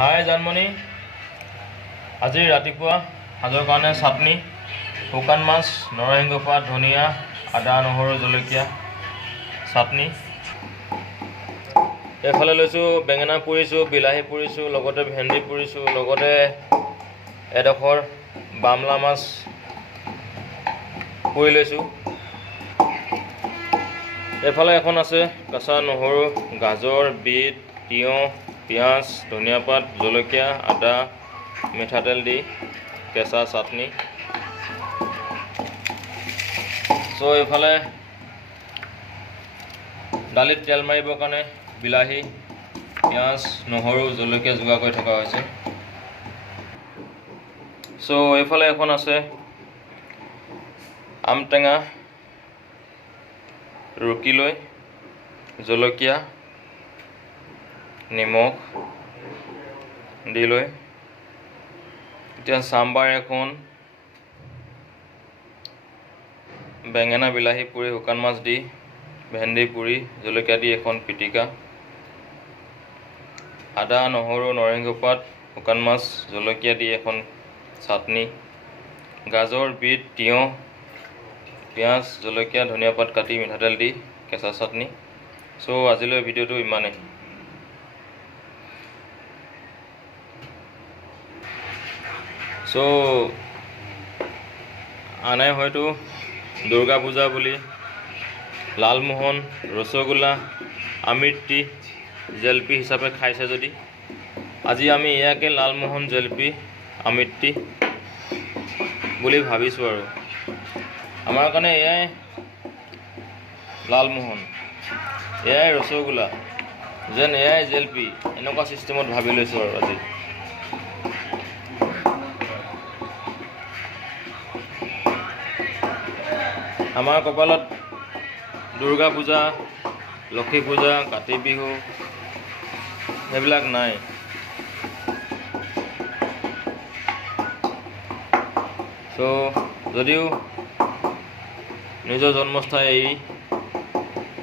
হাই জানমণি, আজি ৰাতিপুৱা সাজৰ কাৰণে চাটনি, শুকান মাছ, নৰসিংহ পাত, ধনিয়া, আদা, নহৰু, জলকীয়া, চাটনি। এইফালে লৈছোঁ বেঙেনা পুৰিছোঁ, বিলাহী পুৰিছোঁ, লগতে ভেন্দি পুৰিছোঁ, লগতে এডোখৰ বামলা মাছ পুৰি লৈছোঁ। এইফালে এখন আছে কেঁচা নহৰু, গাজৰ, বিট, তিয়ঁহ, পিঁয়াজ, ধনিয়া পাত, জলকীয়া, আদা, মিঠাতেল দি কেঁচা চাটনি। এইফালে দালিত তেল মাৰিবৰ কাৰণে বিলাহী, পিঁয়াজ, নহৰু, জলকীয়া যোগাৰ কৰি থকা হৈছে। এইফালে এখন আছে আম টেঙা ৰুকি লৈ জলকীয়া, নিমখ দি লৈ এতিয়া চাম্বাৰ এখন, বেঙেনা বিলাহী পুৰি, শুকান মাছ দি, ভেন্দি পুৰি, জলকীয়া দি এখন পিটিকা, আদা, নহৰু, নৰসিংহ পাত, শুকান মাছ, জলকীয়া দি এখন চাটনি, গাজৰ, বিট, তিয়ঁহ, পিঁয়াজ, জলকীয়া, ধনিয়া পাত কাটি মিঠাতেল দি কেঁচা চাটনি। আজিলৈ ভিডিঅ'টো ইমানেই। আনে হয়তো দুৰ্গা পূজা বুলি লালমোহন, ৰসগোল্লা, আমৃতি, জেলেপি হিচাপে খাইছে যদি আজি আমি ইয়াকে লালমোহন, জেলেপি, আমৃতি বুলি ভাবিছোঁ। আৰু আমাৰ কাৰণে এয়াই লালমোহন, এয়াই ৰসগোল্লা, যেন এয়াই জেলেপি, এনেকুৱা চিষ্টেমত ভাবি লৈছোঁ আৰু আজি। আমাৰ কপালত দুৰ্গা পূজা, লক্ষী পূজা, কাতি বিহু সেইবিলাক নাই। যদিও নিজৰ জন্মস্থান এৰি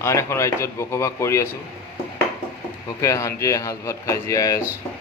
আন এখন ৰাজ্যত বসবাস কৰি আছোঁ, সুখে শান্তিৰে এসাঁজ ভাত খাই জীয়াই আছোঁ।